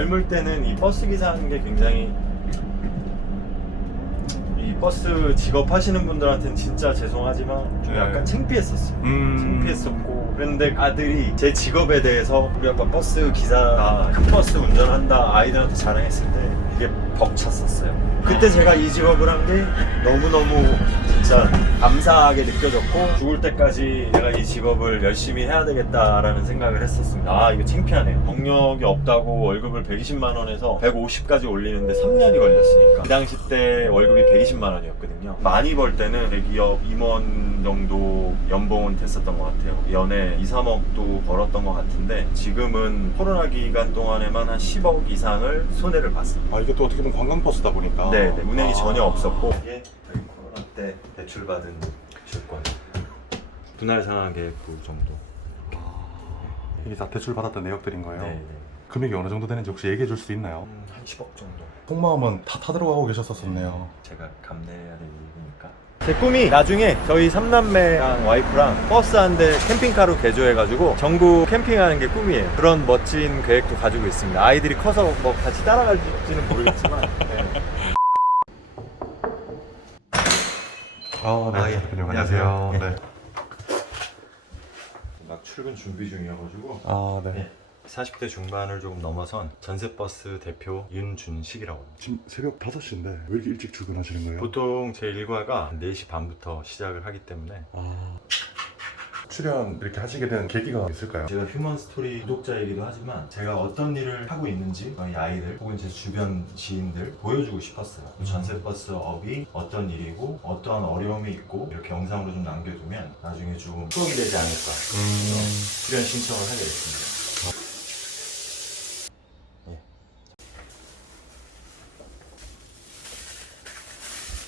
젊을 때는 이 버스 기사 하는 게 굉장히 이 버스 직업 하시는 분들한테는 진짜 죄송하지만 좀 네. 약간 창피했었어요. 음. 창피했었고 그런데 아들이 제 직업에 대해서 우리 아빠 버스 기사가 큰 버스 운전한다 아이들한테 자랑했을 때 벅찼었어요. 그때 제가 이 직업을 한 게 너무너무 진짜 감사하게 느껴졌고 죽을 때까지 내가 이 직업을 열심히 해야 되겠다라는 생각을 했었습니다. 아 이거 창피하네요. 경력이 없다고 월급을 120만 원에서 150까지 올리는데 3년이 걸렸으니까 그 당시 때 월급이 120만 원이었거든요. 많이 벌 때는 대기업 임원 정도 연봉은 됐었던 것 같아요. 연에 2, 3억도 벌었던 것 같은데 지금은 코로나 기간 동안에만 한 10억 이상을 손해를 봤습니다. 아 이게 또 어떻게 보면 관광버스다 보니까 네, 네, 운행이 아. 전혀 없었고 이게 저희 코로나 때 대출받은 주권 분할 상환 계획부 정도. 이게 다 대출 받았던 내역들인 거예요. 네, 네. 금액이 어느 정도 되는지 혹시 얘기해 줄 수 있나요? 음, 한 10억 정도. 속마음은 다 타들어가고 계셨었네요. 제가 감내해야 될 일이니까. 제 꿈이 나중에 저희 삼남매랑 와이프랑 버스 한 대 캠핑카로 개조해가지고 전국 캠핑하는 게 꿈이에요. 그런 멋진 계획도 가지고 있습니다. 아이들이 커서 뭐 같이 따라갈지는 모르겠지만. 네. 아, 네. 아, 예. 안녕하세요. 예. 네. 막 출근 준비 중이어가지고 아, 네. 네. 40대 중반을 조금 넘어선 전세버스 대표 윤준식이라고 합니다. 지금 새벽 5시인데 왜 이렇게 일찍 출근하시는 거예요? 보통 제 일과가 4시 반부터 시작을 하기 때문에 아. 출연 이렇게 하시게 된 계기가 있을까요? 제가 휴먼 스토리 구독자이기도 하지만 제가 어떤 일을 하고 있는지 저희 아이들 혹은 제 주변 지인들 보여주고 싶었어요. 그 전세버스 업이 어떤 일이고 어떤 어려움이 있고 이렇게 영상으로 좀 남겨두면 나중에 좀 추억이 되지 않을까 그래서 출연 신청을 하게 됐습니다.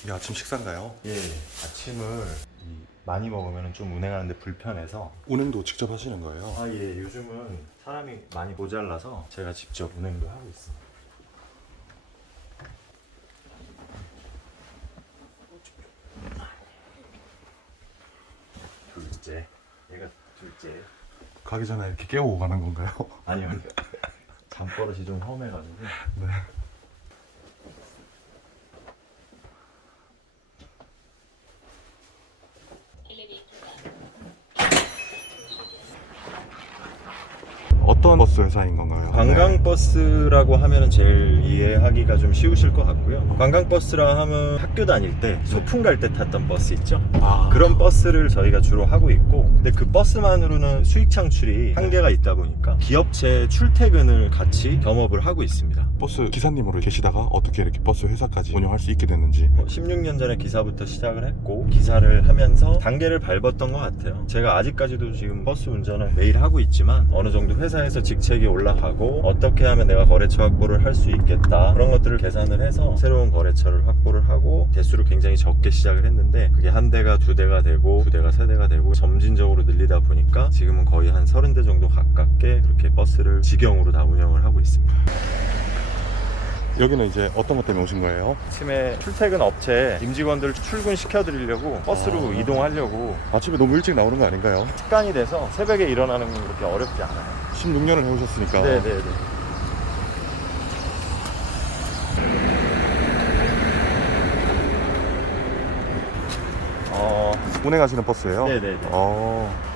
이 아침 식사인가요? 예, 아침을 이 많이 먹으면 좀 운행하는데 불편해서 운행도 직접 하시는 거예요? 아 예 요즘은 사람이 많이 모자라서 제가 직접 운행도 하고 있습니다. 둘째 얘가 둘째 가기 전에 이렇게 깨우고 가는 건가요? 아니요 잠버릇이 좀 험해가지고 네. 어떤 버스 회사인 건가요? 관광버스라고 하면 제일 이해하기가 좀 쉬우실 것 같고요. 관광버스라 하면 학교 다닐 때 소풍 갈 때 탔던 버스 있죠? 네. 아, 그런 버스를 저희가 주로 하고 있고 근데 그 버스만으로는 수익 창출이 한계가 있다 보니까 기업체 출퇴근을 같이 겸업을 하고 있습니다. 버스 기사님으로 계시다가 어떻게 이렇게 버스 회사까지 운영할 수 있게 됐는지 16년 전에 기사부터 시작을 했고 기사를 하면서 단계를 밟았던 것 같아요. 제가 아직까지도 지금 버스 운전을 매일 하고 있지만 어느 정도 회사에서 직책이 올라가고 어떻게 하면 내가 거래처 확보를 할 수 있겠다 그런 것들을 계산을 해서 새로운 거래처를 확보를 하고 대수를 굉장히 적게 시작을 했는데 그게 한 대가 두 대가 되고 두 대가 세 대가 되고 점진적으로 늘리다 보니까 지금은 거의 한 30대 정도 가깝게 그렇게 버스를 직영으로 다 운영을 하고 있습니다. 여기는 이제 어떤 것 때문에 오신 거예요? 아침에 출퇴근 업체 임직원들 출근시켜 드리려고 버스로 아. 이동하려고 아침에 너무 일찍 나오는 거 아닌가요? 습관이 돼서 새벽에 일어나는 건 그렇게 어렵지 않아요. 16년을 해오셨으니까 네네네. 어, 운행하시는 버스예요? 네네네. 어.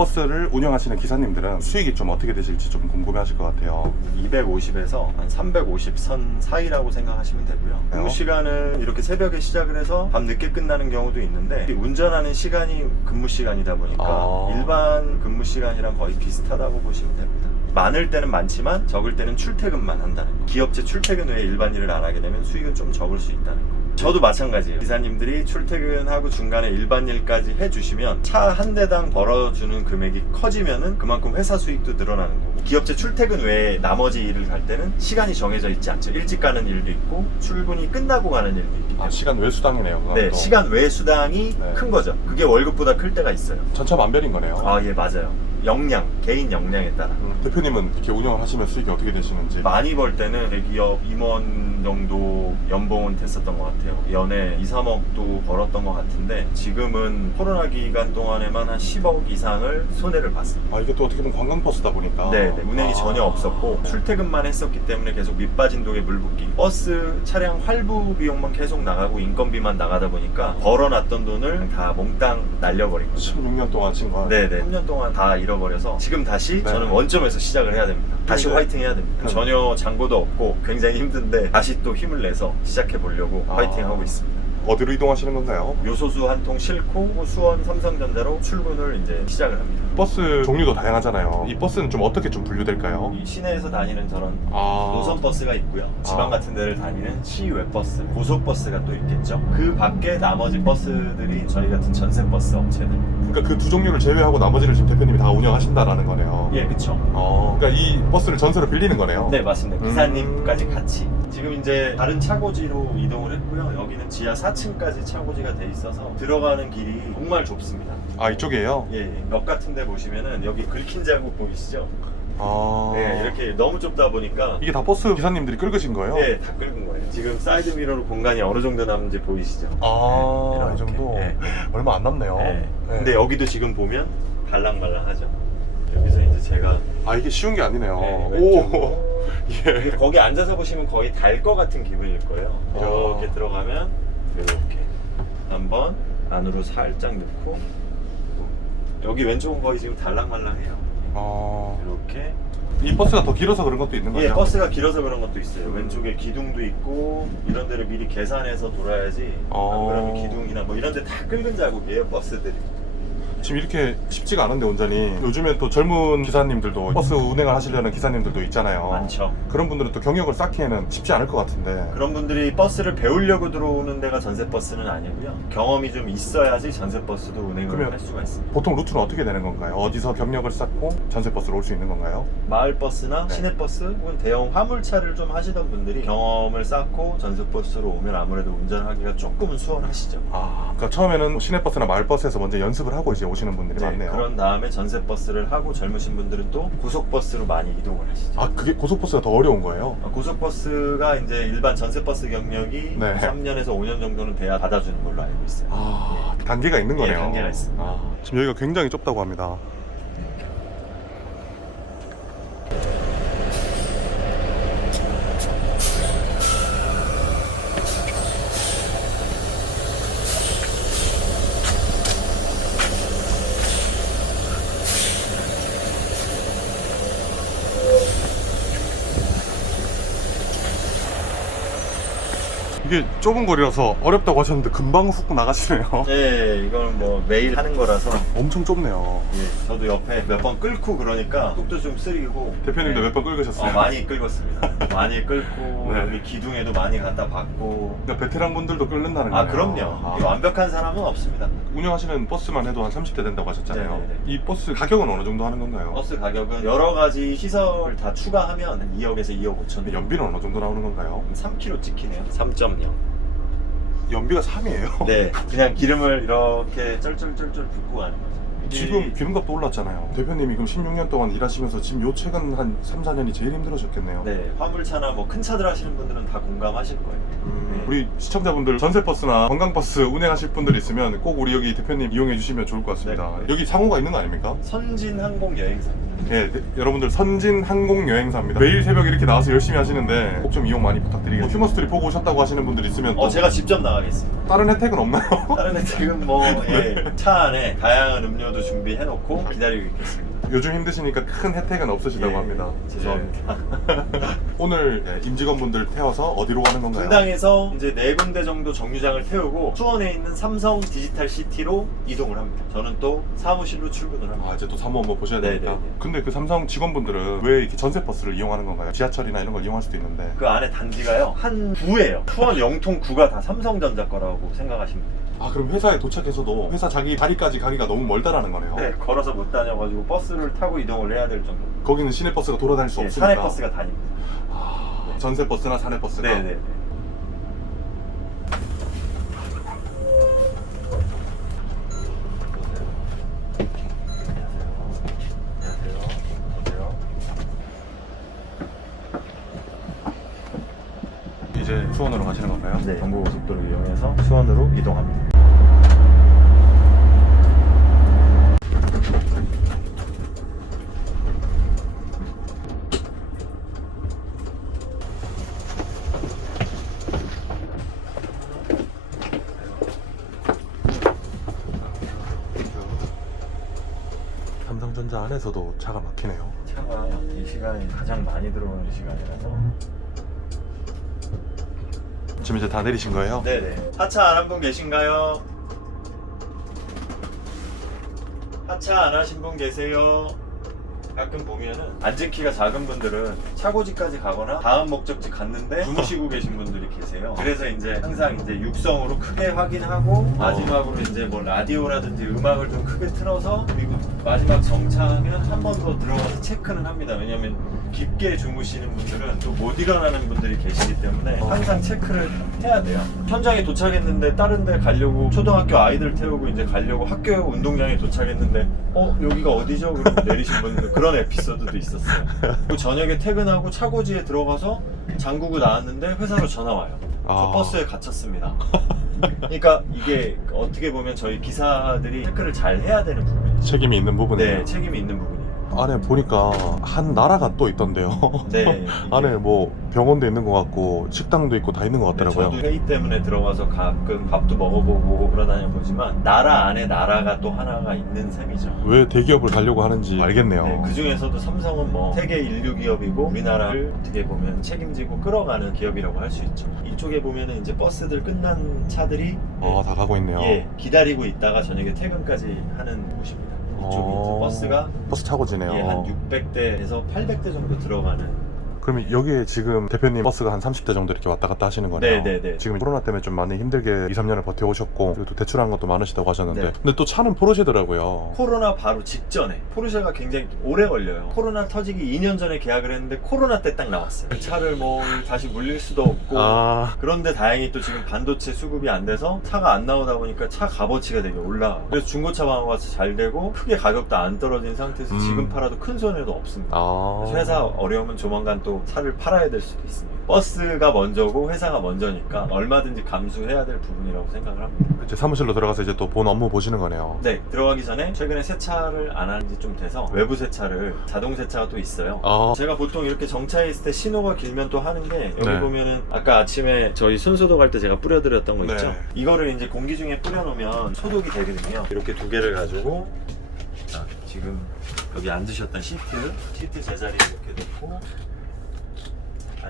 버스를 운영하시는 기사님들은 수익이 좀 어떻게 되실지 좀 궁금해하실 것 같아요. 250에서 한 350선 사이라고 생각하시면 되고요. 근무 시간은 이렇게 새벽에 시작을 해서 밤 늦게 끝나는 경우도 있는데 운전하는 시간이 근무 시간이다 보니까 아. 일반 근무 시간이랑 거의 비슷하다고 보시면 됩니다. 많을 때는 많지만 적을 때는 출퇴근만 한다는 거. 기업체 출퇴근 외에 일반 일을 안 하게 되면 수익은 좀 적을 수 있다는 거. 저도 마찬가지예요. 기사님들이 출퇴근하고 중간에 일반 일까지 해주시면 차 한 대당 벌어주는 금액이 커지면은 그만큼 회사 수익도 늘어나는 거고 기업체 출퇴근 외에 나머지 일을 갈 때는 시간이 정해져 있지 않죠. 일찍 가는 일도 있고 출근이 끝나고 가는 일도 때문에 아, 시간 외 수당이네요. 그건 네, 또. 시간 외 수당이 네. 큰 거죠. 그게 월급보다 클 때가 있어요. 전차만별인 거네요. 아, 예, 맞아요. 역량, 개인 역량에 따라. 음, 대표님은 이렇게 운영을 하시면 수익이 어떻게 되시는지 많이 벌 때는 대기업 임원 정도 연봉은 됐었던 것 같아요. 연에 2, 3억도 벌었던 것 같은데 지금은 코로나 기간 동안에만 한 10억 이상을 손해를 봤습니다. 아 이게 또 어떻게 보면 관광버스다 보니까 네, 네. 운행이 아. 전혀 없었고 출퇴근만 했었기 때문에 계속 밑빠진 독에 물 붓기. 버스 차량 활부 비용만 계속 나가고 인건비만 나가다 보니까 벌어놨던 돈을 다 몽땅 날려버린 거죠. 16년 동안 친 거. 네네. 3년 동안 다 잃어버려서 지금 다시 네. 저는 원점에서 시작을 해야 됩니다. 다시 네. 화이팅 해야 됩니다. 음. 전혀 장고도 없고 굉장히 힘든데 다시 또 힘을 내서 시작해 보려고 아. 화이팅 하고 있습니다. 어디로 이동하시는 건가요? 요소수 한 통 싣고 수원 삼성전자로 출근을 이제 시작을 합니다. 버스 종류도 다양하잖아요. 이 버스는 좀 어떻게 좀 분류될까요? 이 시내에서 다니는 저런 아 노선 버스가 있고요. 지방 아. 같은 데를 다니는 시외 버스, 고속 버스가 또 있겠죠. 그 밖에 나머지 버스들이 저희 같은 전세 버스 업체들. 그러니까 그 두 종류를 제외하고 나머지를 지금 대표님이 다 운영하신다라는 거네요. 예, 그쵸. 어, 그러니까 이 버스를 전세로 빌리는 거네요. 네, 맞습니다. 음. 기사님까지 같이. 지금 이제 다른 차고지로 이동을 했고요. 여기는 지하 4층까지 차고지가 돼 있어서 들어가는 길이 정말 좁습니다. 아 이쪽이에요? 예, 예. 역 같은 데 보시면은 여기 긁힌 자국 보이시죠? 아 네, 이렇게 너무 좁다 보니까 이게 다 버스 기사님들이 끌으신 거예요? 네, 다 긁은 거예요. 지금 사이드 미러로 공간이 어느 정도 남는지 보이시죠? 아, 네, 이 정도 이렇게. 얼마 안 남네요. 네. 네. 근데 여기도 지금 보면 발랑말랑하죠. 여기서 이제 제가 아 이게 쉬운 게 아니네요. 네, 오. 예. 거기 앉아서 보시면 거의 달 것 같은 기분일 거예요. 이렇게 아. 들어가면 이렇게 한번 안으로 살짝 넣고 여기 왼쪽은 거의 지금 달랑말랑해요. 아, 이렇게 이 버스가 더 길어서 그런 것도 있는 거죠? 예, 버스가 길어서 그런 것도 있어요. 왼쪽에 기둥도 있고 이런 데를 미리 계산해서 돌아야지 안 어. 그러면 기둥이나 뭐 이런 데 다 긁은 자국이에요, 버스들이. 지금 이렇게 쉽지가 않은데 운전이 요즘에 또 젊은 기사님들도 버스 운행을 하시려는 기사님들도 있잖아요. 많죠. 그런 분들은 또 경력을 쌓기에는 쉽지 않을 것 같은데. 그런 분들이 버스를 배우려고 들어오는 데가 전세 버스는 아니고요. 경험이 좀 있어야지 전세 버스도 운행을 그러면- 할 수가 있습니다. 보통 루트는 어떻게 되는 건가요? 어디서 경력을 쌓고 전세 버스로 올 수 있는 건가요? 마을 버스나 네. 시내 버스 혹은 대형 화물차를 좀 하시던 분들이 경험을 쌓고 전세 버스로 오면 아무래도 운전하기가 조금은 수월하시죠. 아, 그러니까 처음에는 시내버스나 마을버스에서 먼저 연습을 하고 이제 오시는 분들이 네, 많네요. 그런 다음에 전세 버스를 하고 젊으신 분들은 또 고속 버스로 많이 이동을 하시죠. 아, 그게 고속버스가 더 어려운 거예요? 고속버스가 이제 일반 전세 버스 경력이 네. 3년에서 5년 정도는 돼야 받아주는 걸로 알고 있어요. 아, 단계가 있는 예, 거네요. 단계가 있습니다. 아, 지금 여기가 굉장히 좁다고 합니다. 이게 좁은 거리라서 어렵다고 하셨는데 금방 훅 나가시네요. 네, 이건 뭐 매일 하는 거라서 엄청 좁네요. 예, 저도 옆에 몇번 끌고 그러니까 뚝도 좀 쓰리고 대표님도 네. 몇번 끌으셨어요? 어, 많이 끌었습니다. 많이 끌고 네. 여기 기둥에도 많이 갖다 박고 그러니까 베테랑 분들도 끌는다는 아 거예요. 그럼요. 아. 이 완벽한 사람은 없습니다. 운영하시는 버스만 해도 한 30대 된다고 하셨잖아요. 네 네 네. 이 버스 가격은 어느 정도 하는 건가요? 버스 가격은 여러 가지 시설 다 추가하면 한 2억에서 2억 5천 근데 원. 연비는 어느 정도 나오는 건가요? 3km 찍히네요. 3.0. 연비가 3이에요. 네, 그냥 기름을 이렇게 쩔쩔쩔쩔 붓고 가는 거죠. 지금 이- 기름값도 올랐잖아요. 대표님이 그럼 16년 동안 일하시면서 지금 요 최근 한 3, 4년이 제일 힘들으셨겠네요. 네, 화물차나 뭐 큰 차들 하시는 분들은 다 공감하실 거예요. 음, 네. 우리 시청자분들 전세버스나 관광버스 운행하실 분들 있으면 꼭 우리 여기 대표님 이용해 주시면 좋을 것 같습니다. 네. 여기 상호가 있는 거 아닙니까? 선진 항공 여행사입니다. 예, 네, 여러분들 선진 항공 여행사입니다. 매일 새벽 이렇게 나와서 열심히 하시는데 꼭 좀 이용 많이 부탁드리겠습니다. 휴머스토리 보고 오셨다고 하시는 분들 있으면 또 어, 제가 직접 나가겠습니다. 다른 혜택은 없나요? 다른 혜택은 뭐, 예, 차 안에 다양한 음료도 준비해놓고 기다리고 있겠습니다. 요즘 힘드시니까 큰 혜택은 없으시다고 예, 합니다. 죄송합니다. 오늘 예, 임직원분들 태워서 어디로 가는 건가요? 분당에서 이제 네 군데 정도 정류장을 태우고 수원에 있는 삼성 디지털 시티로 이동을 합니다. 저는 또 사무실로 출근을 합니다. 아 이제 또 사무 한번 보셔야 네, 되니까. 네, 네. 근데 그 삼성 직원분들은 왜 이렇게 전세 버스를 이용하는 건가요? 지하철이나 이런 걸 이용할 수도 있는데. 그 안에 단지가요 한 구예요. 수원 영통 구가 다 삼성전자 거라고 생각하시면 돼요. 아 그럼 회사에 도착해서도 회사 자기 자리까지 가기가 너무 멀다라는 거네요. 네, 걸어서 못 다녀가지고 버스를 타고 이동을 해야 될 정도. 거기는 시내 버스가 돌아다닐 수 네, 없으니까. 산에 버스가 다닙니다. 아, 전세 버스나 사내 버스가. 네네. 이제 수원으로 가시는 건가요? 네, 경부고속도로 이용해서 수원으로 이동합니다. 삼성전자 안에서도 차가 막히네요. 차가 이 시간이 가장 많이 들어오는 시간이라서. 지금 이제 다 내리신 거예요? 네네. 하차 안 한 분 계신가요? 하차 안 하신 분 계세요? 가끔 보면은 앉은 키가 작은 분들은 차고지까지 가거나 다음 목적지 갔는데 주무시고 계신 분들이 계세요. 그래서 이제 항상 이제 육성으로 크게 확인하고 마지막으로 이제 뭐 라디오라든지 음악을 좀 크게 틀어서 그리고 마지막 정차하면 한 번 더 들어가서 체크는 합니다. 왜냐면 깊게 주무시는 분들은 또 못 일어나는 분들이 계시기 때문에 항상 체크를 해야 돼요. 현장에 도착했는데 다른 데 가려고 초등학교 아이들 태우고 이제 가려고 학교 운동장에 도착했는데 어 여기가 어디죠? 그러고 내리신 분들 그런 에피소드도 있었어요. 그리고 저녁에 퇴근하고 차고지에 들어가서 잠그고 나왔는데 회사로 전화 와요. 저 아. 버스에 갇혔습니다. 그러니까 이게 어떻게 보면 저희 기사들이 체크를 잘 해야 되는 부분이죠. 책임이 있는 부분이에요. 네, 책임이 있는 부분이에요. 안에 보니까 한 나라가 또 있던데요. 네. 안에 뭐 병원도 있는 것 같고 식당도 있고 다 있는 것 네, 같더라고요. 저도 회의 때문에 들어가서 가끔 밥도 먹어보고 그러다녀 보지만 나라 안에 나라가 또 하나가 있는 셈이죠. 왜 대기업을 가려고 하는지 알겠네요. 네, 그 중에서도 삼성은 뭐 세계 인류 기업이고 우리나라를 어떻게 보면 책임지고 끌어가는 기업이라고 할 수 있죠. 이쪽에 보면은 이제 버스들 끝난 차들이 아, 다 가고 있네요. 예, 기다리고 있다가 저녁에 퇴근까지 하는 곳입니다. 이쪽이 어. 이제 버스가 버스 타고 지네요. 예, 한 600대에서 800대 정도 들어가는 그러면 여기에 지금 대표님 버스가 한 30대 정도 이렇게 왔다 갔다 하시는 거네요. 네, 네, 네. 지금 코로나 때문에 좀 많이 힘들게 2, 3년을 버텨오셨고 그리고 또 대출한 것도 많으시다고 하셨는데 네. 근데 또 차는 포르쉐더라고요. 코로나 바로 직전에 포르쉐가 굉장히 오래 걸려요. 코로나 터지기 2년 전에 계약을 했는데 코로나 때 딱 나왔어요. 그 차를 뭐 다시 물릴 수도 없고 아, 그런데 다행히 또 지금 반도체 수급이 안 돼서 차가 안 나오다 보니까 차 값어치가 되게 올라가. 그래서 중고차 방어가 잘 되고 크게 가격도 안 떨어진 상태에서 음. 지금 팔아도 큰 손해도 없습니다. 아. 회사 어려우면 조만간 또 차를 팔아야 될 수도 있습니다. 버스가 먼저고 회사가 먼저니까 얼마든지 감수해야 될 부분이라고 생각을 합니다. 이제 사무실로 들어가서 이제 또 본 업무 보시는 거네요. 네, 들어가기 전에 최근에 세차를 안 한 지 좀 돼서 외부 세차를 자동 세차가 또 있어요. 아, 제가 보통 이렇게 정차해 있을 때 신호가 길면 또 하는 게 여기 네. 보면은 아까 아침에 저희 손 소독 할 때 제가 뿌려드렸던 거 네. 있죠? 이거를 이제 공기 중에 뿌려놓으면 소독이 되거든요. 이렇게 두 개를 가지고 자, 지금 여기 앉으셨던 시트, 시트 제자리 이렇게 놓고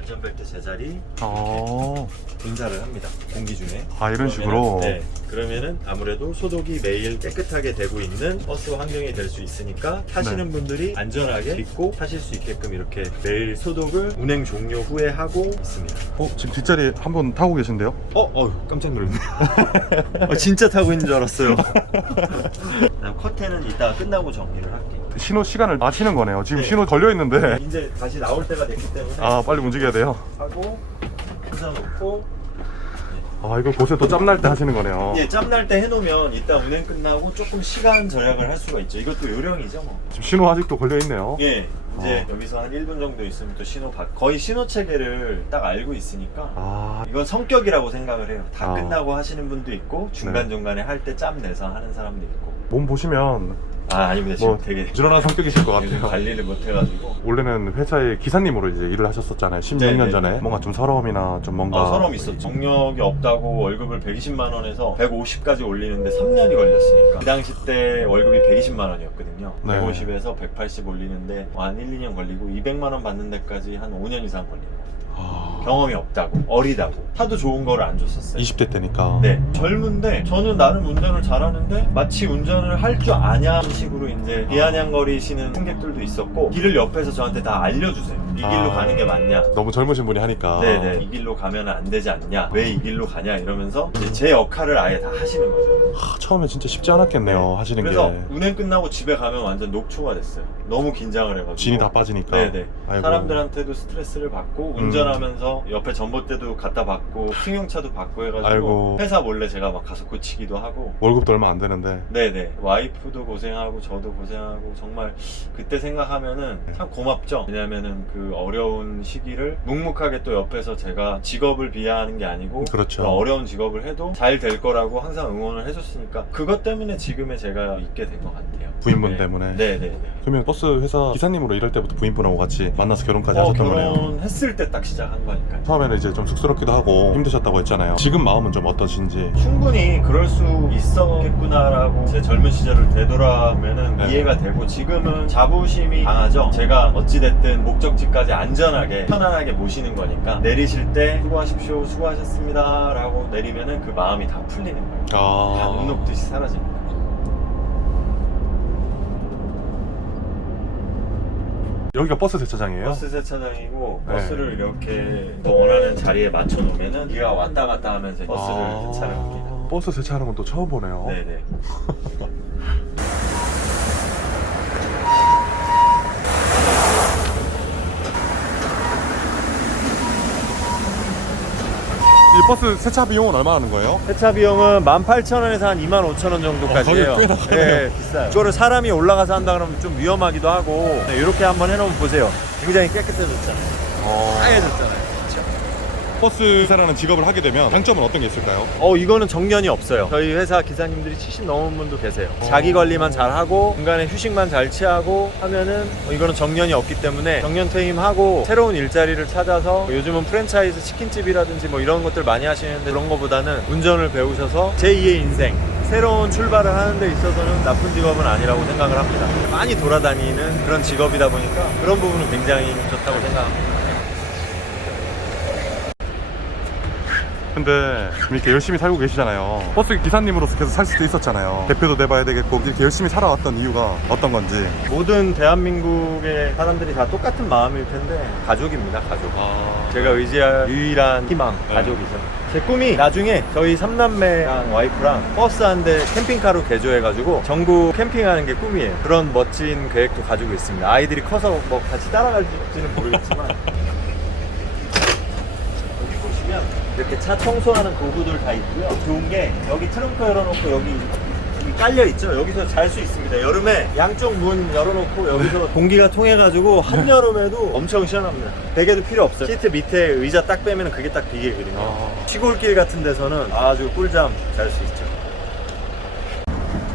안전벨트 제자리 아, 분사를 합니다. 공기 중에. 아 이런 식으로. 네. 그러면은 아무래도 소독이 매일 깨끗하게 되고 있는 버스 환경이 될 수 있으니까 타시는 네. 분들이 안전하게 믿고 타실 수 있게끔 이렇게 매일 소독을 운행 종료 후에 하고 있습니다. 어, 지금 뒷자리 한 분 타고 계신데요? 어, 어, 깜짝 놀랐네. 어, 진짜 타고 있는 줄 알았어요. 난 커튼은 이따 끝나고 정리를 할게요. 신호 시간을 마치는 거네요. 지금 네. 신호 걸려 있는데. 이제 다시 나올 때가 됐기 때문에 아, 빨리 움직여야 돼요. 하고 꽂아놓고 아, 이거 곳에 또 짬날 때 하시는 거네요. 예, 짬날 때 해놓으면 이따 운행 끝나고 조금 시간 절약을 할 수가 있죠. 이것도 요령이죠, 뭐. 지금 신호 아직도 걸려 있네요. 예, 이제 어. 여기서 한 1분 정도 있으면 또 신호 받 거의 신호 체계를 딱 알고 있으니까 아, 이건 성격이라고 생각을 해요. 다 아. 끝나고 하시는 분도 있고 네. 중간 중간에 할 때 짬 내서 하는 사람도 있고. 몸 보시면 아, 아닙니다. 지금 뭐 되게 부지런한 성격이실 것 같아요. 관리를 못 해가지고. 원래는 회사의 기사님으로 이제 일을 하셨었잖아요. 16년 네, 네, 전에. 네. 뭔가 좀 서러움이나 좀 뭔가. 아, 서러움 있었죠. 경력이 없다고 월급을 120만 원에서 150까지 올리는데 3년이 걸렸으니까. 그 당시 때 월급이 120만 원이었거든요. 네. 150에서 180 올리는데 한 1, 2년 걸리고 200만 원 받는 데까지 한 5년 이상 거예요. 아, 경험이 없다고 어리다고 하도 좋은 거를 안 줬었어요. 20대 때니까. 네 젊은데 저는 나름 운전을 잘하는데 마치 운전을 할 줄 아냐 식으로 이제 비아냥거리시는 승객들도 있었고 길을 옆에서 저한테 다 알려주세요. 이 길로 아. 가는 게 맞냐? 너무 젊으신 분이 하니까. 네네 이 길로 가면 안 되지 않냐? 왜 이 길로 가냐? 이러면서 이제 제 역할을 아예 다 하시는 거죠. 하, 처음에 진짜 쉽지 않았겠네요. 네. 하시는 그래서 게. 운행 끝나고 집에 가면 완전 녹초가 됐어요. 너무 긴장을 해가지고 진이 다 빠지니까. 네네. 아이고. 사람들한테도 스트레스를 받고 음. 운전하면서 옆에 전봇대도 갖다 받고 승용차도 받고 해가지고 아이고. 회사 몰래 제가 막 가서 고치기도 하고 월급도 얼마 안 되는데. 네네 와이프도 고생하고 저도 고생하고 정말 그때 생각하면은 참 고맙죠 왜냐면은 그그 어려운 시기를 묵묵하게 또 옆에서 제가 직업을 비하하는 게 아니고 그렇죠. 어려운 직업을 해도 잘 될 거라고 항상 응원을 해줬으니까 그것 때문에 지금의 제가 있게 된 것 같아요. 부인분 네. 때문에. 네네. 그러면 버스 회사 기사님으로 일할 때부터 부인분하고 같이 만나서 결혼까지 어, 하셨던 거네요. 결혼했을 때 딱 시작한 거니까. 처음에는 이제 좀 쑥스럽기도 하고 힘드셨다고 했잖아요. 지금 마음은 좀 어떠신지. 충분히 그럴 수 있었겠구나라고 제 젊은 시절을 되돌아보면은 네. 이해가 되고 지금은 자부심이 강하죠. 제가 어찌됐든 목적지 까지 안전하게 편안하게 모시는 거니까 내리실 때 수고하십시오, 수고하셨습니다 라고 내리면은 그 마음이 다 풀리는 거예요. 다 아. 눈 녹듯이 사라집니다. 여기가 버스 세차장이에요? 버스 세차장이고 네. 버스를 이렇게 또 원하는 자리에 맞춰 놓으면은 기가 왔다 갔다 하면서 버스를 아. 세차를 합니다. 버스 세차하는 건 또 처음 보네요. 네네. 버스 세차 비용은 얼마 하는 거예요? 세차 비용은 18,000원에서 한 25,000원 정도까지 어, 해요. 꽤 나가네요. 네, 비싸요. 이거를 사람이 올라가서 한다 그러면 좀 위험하기도 하고 네, 이렇게 한번 해놓으면 보세요. 굉장히 깨끗해졌잖아요. 하얘졌잖아요. 버스 회사라는 직업을 하게 되면 장점은 어떤 게 있을까요? 어 이거는 정년이 없어요. 저희 회사 기사님들이 70 넘은 분도 계세요. 자기 관리만 잘 하고 중간에 휴식만 잘 취하고 하면은 어, 이거는 정년이 없기 때문에 정년 퇴임하고 새로운 일자리를 찾아서 요즘은 프랜차이즈 치킨집이라든지 뭐 이런 것들 많이 하시는데 그런 거보다는 운전을 배우셔서 제2의 인생 새로운 출발을 하는 데 있어서는 나쁜 직업은 아니라고 생각을 합니다. 많이 돌아다니는 그런 직업이다 보니까 그런 부분은 굉장히 좋다고 생각합니다. 근데 이렇게 열심히 살고 계시잖아요. 버스 기사님으로서 계속 살 수도 있었잖아요. 대표도 내봐야 되겠고 이렇게 열심히 살아왔던 이유가 어떤 건지. 모든 대한민국의 사람들이 다 똑같은 마음일 텐데 가족입니다 가족 아, 제가 의지할 유일한 희망 네. 가족이죠 제 꿈이 나중에 저희 삼남매랑 와이프랑 버스 한 대 캠핑카로 개조해가지고 전국 캠핑하는 게 꿈이에요 그런 멋진 계획도 가지고 있습니다 아이들이 커서 뭐 같이 따라갈지는 모르겠지만 이렇게 차 청소하는 도구들 다 있고요 좋은 게 여기 트렁크 열어놓고 여기 깔려 있죠. 여기서 잘 수 있습니다. 여름에 양쪽 문 열어놓고 여기서 공기가 통해가지고 한 여름에도 엄청 시원합니다. 베개도 필요 없어요. 시트 밑에 의자 딱 빼면 그게 딱 비계거든요. 아. 시골길 같은 데서는 아주 꿀잠 잘 수 있죠.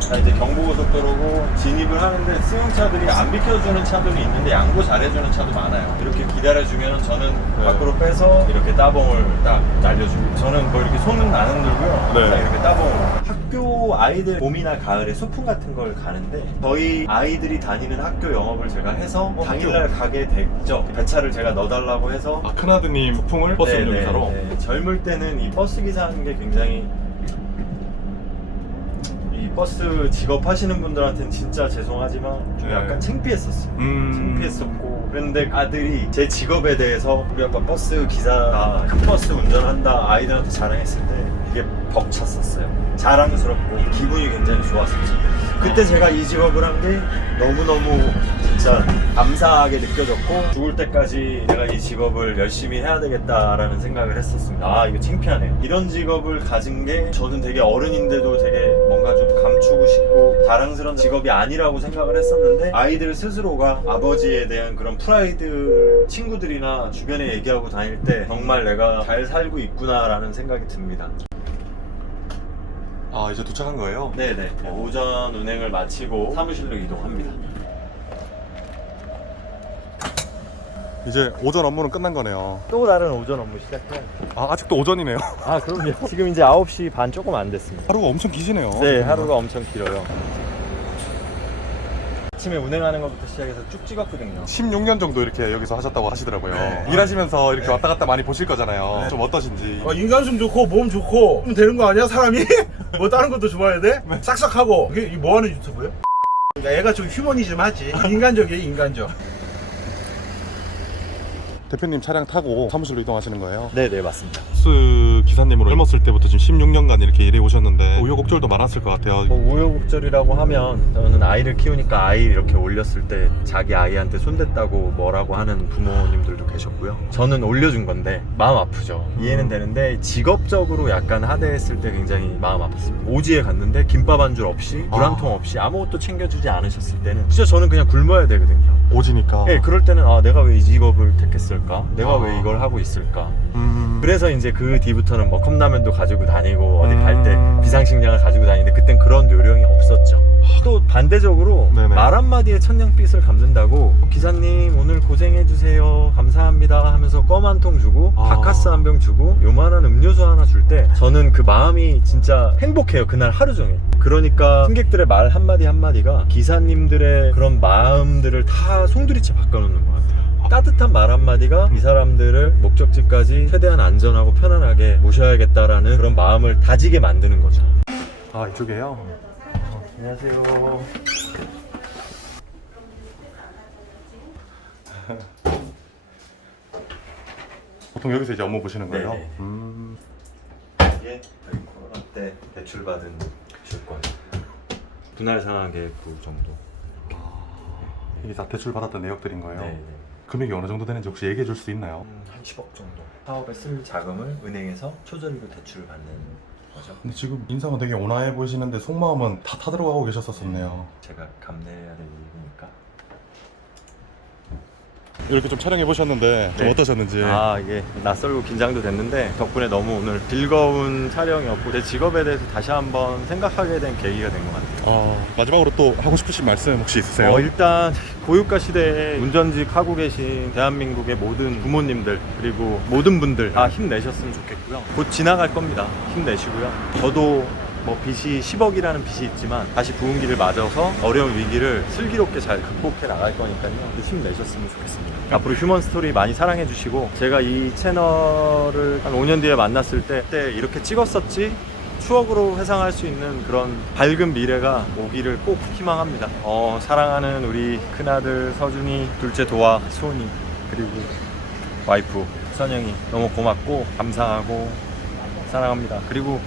자 이제 경부고속도로고 진입을 하는데 승용차들이 안 비켜주는 차들이 있는데 양보 잘해주는 차도 많아요. 이렇게 기다려주면 저는 네. 밖으로 빼서 이렇게 따봉을 딱 날려주고 저는 뭐 이렇게 손은 안 흔들고요. 네. 딱 이렇게 따봉으로. 학교 아이들 봄이나 가을에 소풍 같은 걸 가는데 저희 아이들이 다니는 학교 영업을 제가 해서 어, 당일날 가게 됐죠. 배차를 제가 넣어달라고 해서 아, 큰아드님 소풍을 버스 네. 네, 네. 젊을 때는 이 버스 기사 하는 게 굉장히 이 버스 직업 하시는 분들한테는 진짜 죄송하지만 좀 네. 약간 창피했었어요. 음. 창피했었고 그런데 아들이 제 직업에 대해서 우리 아빠 버스 기사가 큰 버스 운전한다 아이들한테 자랑했을 때 이게 벅찼었어요. 자랑스럽고 기분이 굉장히 좋았었죠. 그때 제가 이 직업을 한 게 너무너무 진짜 감사하게 느껴졌고 죽을 때까지 내가 이 직업을 열심히 해야 되겠다라는 생각을 했었습니다. 아 이거 창피하네요. 이런 직업을 가진 게 저는 되게 어른인데도 되게 뭔가 좀 감추고 싶고 자랑스러운 직업이 아니라고 생각을 했었는데 아이들 스스로가 아버지에 대한 그런 프라이드 친구들이나 주변에 얘기하고 다닐 때 정말 내가 잘 살고 있구나라는 생각이 듭니다. 아, 이제 도착한 거예요? 네네. 오전 운행을 마치고 사무실로 이동합니다. 이제 오전 업무는 끝난 거네요. 또 다른 오전 업무 시작해요. 아, 아직도 오전이네요. 아 그럼요. 지금 이제 9시 반 조금 안 됐습니다. 하루가 엄청 기시네요. 네, 하루가 엄청 길어요. 아침에 운행하는 것부터 시작해서 쭉 찍었거든요. 16년 정도 이렇게 여기서 하셨다고 하시더라고요. 네. 일하시면서 이렇게 왔다 갔다 많이 보실 거잖아요. 좀 어떠신지. 어, 인간숨 좋고 몸 좋고 그럼 되는 거 아니야 사람이? 뭐 다른 것도 좋아야 돼? 싹싹하고 이게 이게 뭐 하는 유튜브예요? 그러니까 얘가 좀 휴머니즘 하지 인간적이에요 인간적 대표님 차량 타고 사무실로 이동하시는 거예요? 네 네 맞습니다. 버스 기사님으로 젊었을 때부터 지금 16년간 이렇게 일해 오셨는데 우여곡절도 많았을 것 같아요. 뭐 우여곡절이라고 하면 저는 아이를 키우니까 아이 이렇게 올렸을 때 자기 아이한테 손댔다고 뭐라고 하는 부모님들도 계셨고요. 저는 올려준 건데 마음 아프죠. 이해는 되는데 직업적으로 약간 하대했을 때 굉장히 마음 아팠습니다. 오지에 갔는데 김밥 한 줄 없이 물한 아. 통 없이 아무것도 챙겨주지 않으셨을 때는 진짜 저는 그냥 굶어야 되거든요. 오지니까. 예, 그럴 때는 아 내가 왜 이 직업을 택했을까? 내가 아. 왜 이걸 하고 있을까? 음. 그래서 이제 그 뒤부터는 뭐 컵라면도 가지고 다니고 어디 갈 때 음. 비상식량을 가지고 다니는데 그땐 그런 요령이 없었죠. 또 반대적으로 네네. 말 한마디에 천냥빚을 갚는다고 기사님 오늘 고생해주세요 감사합니다 하면서 껌 한 통 주고 아. 바카스 한 병 주고 요만한 음료수 하나 줄 때 저는 그 마음이 진짜 행복해요 그날 하루 종일 그러니까 승객들의 말 한마디 한마디가 기사님들의 그런 마음들을 다 송두리째 바꿔놓는 것 같아요 따뜻한 말 한마디가 이 사람들을 목적지까지 최대한 안전하고 편안하게 모셔야겠다라는 그런 마음을 다지게 만드는 거죠 아 이쪽에요. 안녕하세요 보통 여기서 이제 업무 보시는 거예요. 네네. 음. 이게 저희 코로나 때 대출받은 주권 분할 상환 계획부 정도 이게 다 대출 받았던 내역들인 거예요. 네, 네. 금액이 어느 정도 되는지 혹시 얘기해 줄 수 있나요? 음, 한 10억 정도 사업에 쓸 자금을 은행에서 초저리로 대출을 받는 거죠 근데 지금 인상은 되게 온화해 보이시는데 속마음은 다 타들어가고 계셨었네요. 제가 감내해야 될 일이니까 이렇게 좀 촬영해 보셨는데 좀 네. 어떠셨는지. 아 이게 낯설고 긴장도 됐는데 덕분에 너무 오늘 즐거운 촬영이었고 제 직업에 대해서 다시 한번 생각하게 된 계기가 된 것 같아요 어, 마지막으로 또 하고 싶으신 말씀 혹시 있으세요? 어, 일단 고유가 시대에 운전직 하고 계신 대한민국의 모든 부모님들 그리고 모든 분들 다 힘내셨으면 좋겠고요. 곧 지나갈 겁니다. 힘내시고요. 저도 뭐 빚이 10억이라는 빚이 있지만 다시 부흥기를 맞아서 어려운 위기를 슬기롭게 잘 극복해 나갈 거니까요. 힘내셨으면 좋겠습니다. 앞으로 휴먼 스토리 많이 사랑해 주시고 제가 이 채널을 한 5년 뒤에 만났을 때 그때 이렇게 찍었었지 추억으로 회상할 수 있는 그런 밝은 미래가 오기를 꼭 희망합니다. 어, 사랑하는 우리 큰아들 서준이, 둘째 도아, 수훈이, 그리고 와이프 선영이 너무 고맙고 감사하고 사랑합니다. 그리고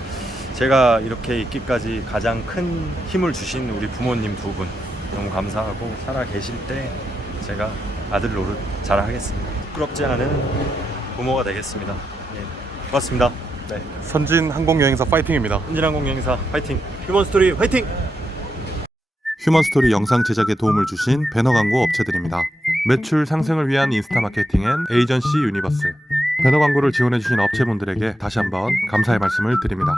제가 이렇게 있기까지 가장 큰 힘을 주신 우리 부모님 두 분 너무 감사하고 살아 계실 때 제가 아들 노릇 잘 하겠습니다. 부끄럽지 않은 부모가 되겠습니다. 예, 고맙습니다. 네. 선진 항공 여행사 파이팅입니다. 현진항공 여행사 화이팅! 휴먼 스토리 화이팅! 휴먼 스토리 영상 제작에 도움을 주신 배너 광고 업체들입니다. 매출 상승을 위한 인스타 마케팅엔 에이전시 유니버스. 배너 광고를 지원해 주신 업체분들에게 다시 한번 감사의 말씀을 드립니다.